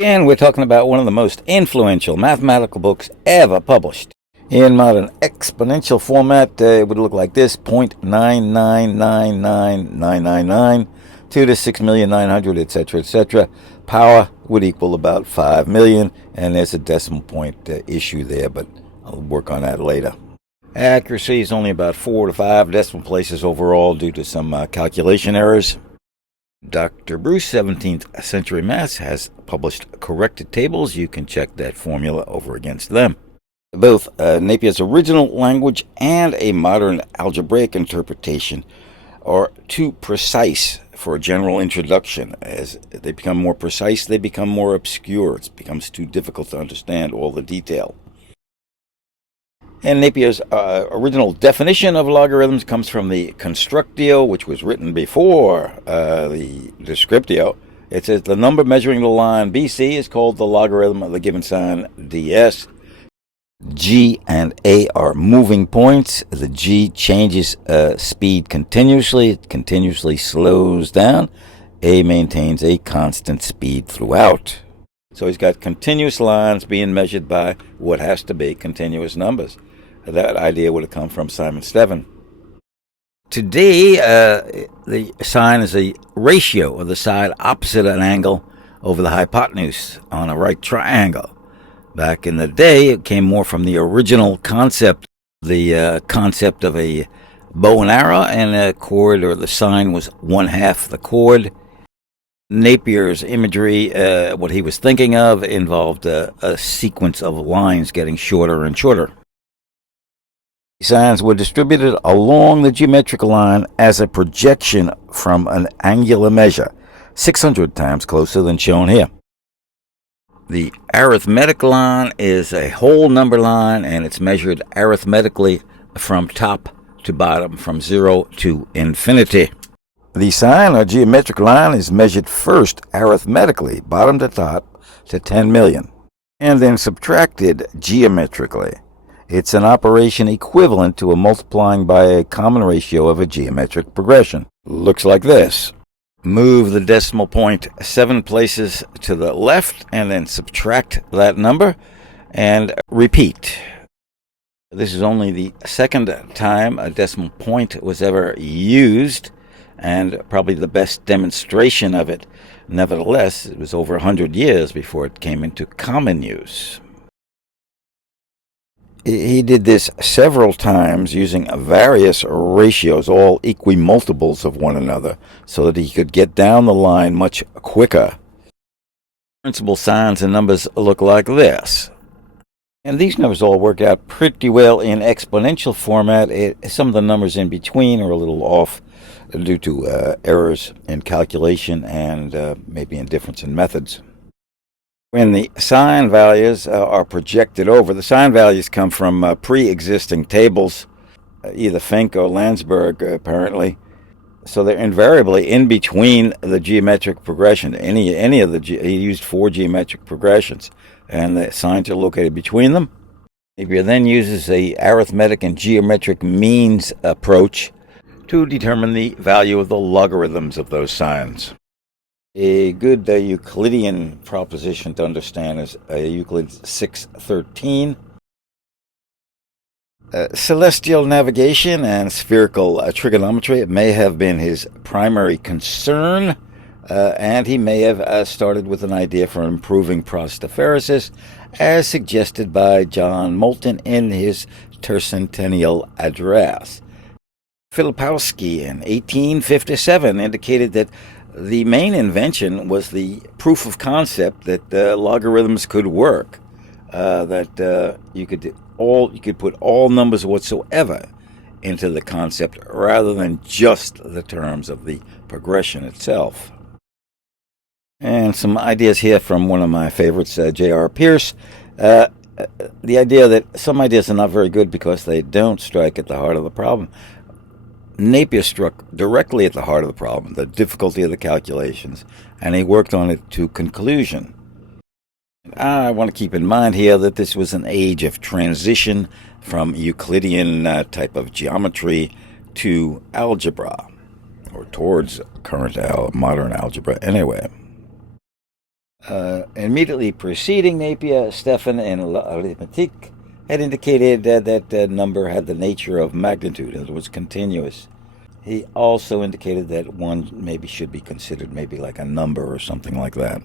And we're talking about one of the most influential mathematical books ever published. In modern exponential format, it would look like this: 0.9999999 to the 6,900,000, etc., etc. Power would equal about 5 million, and there's a decimal point issue there, but I'll work on that later. Accuracy is only about 4 to 5 decimal places overall due to some calculation errors. Dr. Bruce, 17th Century Maths, has published corrected tables. You can check that formula over against them. Both Napier's original language and a modern algebraic interpretation are too precise for a general introduction. As they become more precise, they become more obscure. It becomes too difficult to understand all the detail. And Napier's original definition of logarithms comes from the constructio, which was written before the descriptio. It says the number measuring the line BC is called the logarithm of the given sign ds. G and A are moving points. The G changes speed continuously. It continuously slows down. A maintains a constant speed throughout. So he's got continuous lines being measured by what has to be continuous numbers. That idea would have come from Simon Stevin. Today, the sine is a ratio of the side opposite an angle over the hypotenuse on a right triangle. Back in the day, it came more from the original concept, the concept of a bow and arrow, and a chord, or the sine, was 1/2 the chord. Napier's imagery, what he was thinking of, involved a sequence of lines getting shorter and shorter. Sines were distributed along the geometric line as a projection from an angular measure, 600 times closer than shown here. The arithmetic line is a whole number line, and it's measured arithmetically from top to bottom, from 0 to infinity. The sine or geometric line is measured first arithmetically, bottom to top, to 10 million, and then subtracted geometrically. It's an operation equivalent to a multiplying by a common ratio of a geometric progression. Looks like this. Move the decimal point 7 places to the left and then subtract that number and repeat. This is only the second time a decimal point was ever used, and probably the best demonstration of it. Nevertheless, it was over 100 years before it came into common use. He did this several times using various ratios, all equimultiples of one another, so that he could get down the line much quicker. Principal signs and numbers look like this. And these numbers all work out pretty well in exponential format. Some of the numbers in between are a little off due to errors in calculation and maybe in difference in methods. When the sine values are projected over, the sine values come from pre-existing tables, either Fink or Landsberg, apparently. So they're invariably in between the geometric progression. Any of he used 4 geometric progressions, and the signs are located between them. Napier then uses the arithmetic and geometric means approach to determine the value of the logarithms of those signs. A good Euclidean proposition to understand is Euclid 6:13. Celestial navigation and spherical trigonometry may have been his primary concern, and he may have started with an idea for improving prostapherisis, as suggested by John Moulton in his tercentennial address. Filipowski in 1857 indicated that the main invention was the proof of concept that logarithms could work, that you could put all numbers whatsoever into the concept rather than just the terms of the progression itself. And some ideas here from one of my favorites, J.R. Pierce. The idea that some ideas are not very good because they don't strike at the heart of the problem. Napier struck directly at the heart of the problem, the difficulty of the calculations, and he worked on it to conclusion. I want to keep in mind here that this was an age of transition from Euclidean type of geometry to algebra, or towards current modern algebra anyway. Immediately preceding Napier, Stefan in arithmetic had indicated that number had the nature of magnitude, it was continuous. He also indicated that one maybe should be considered maybe like a number or something like that.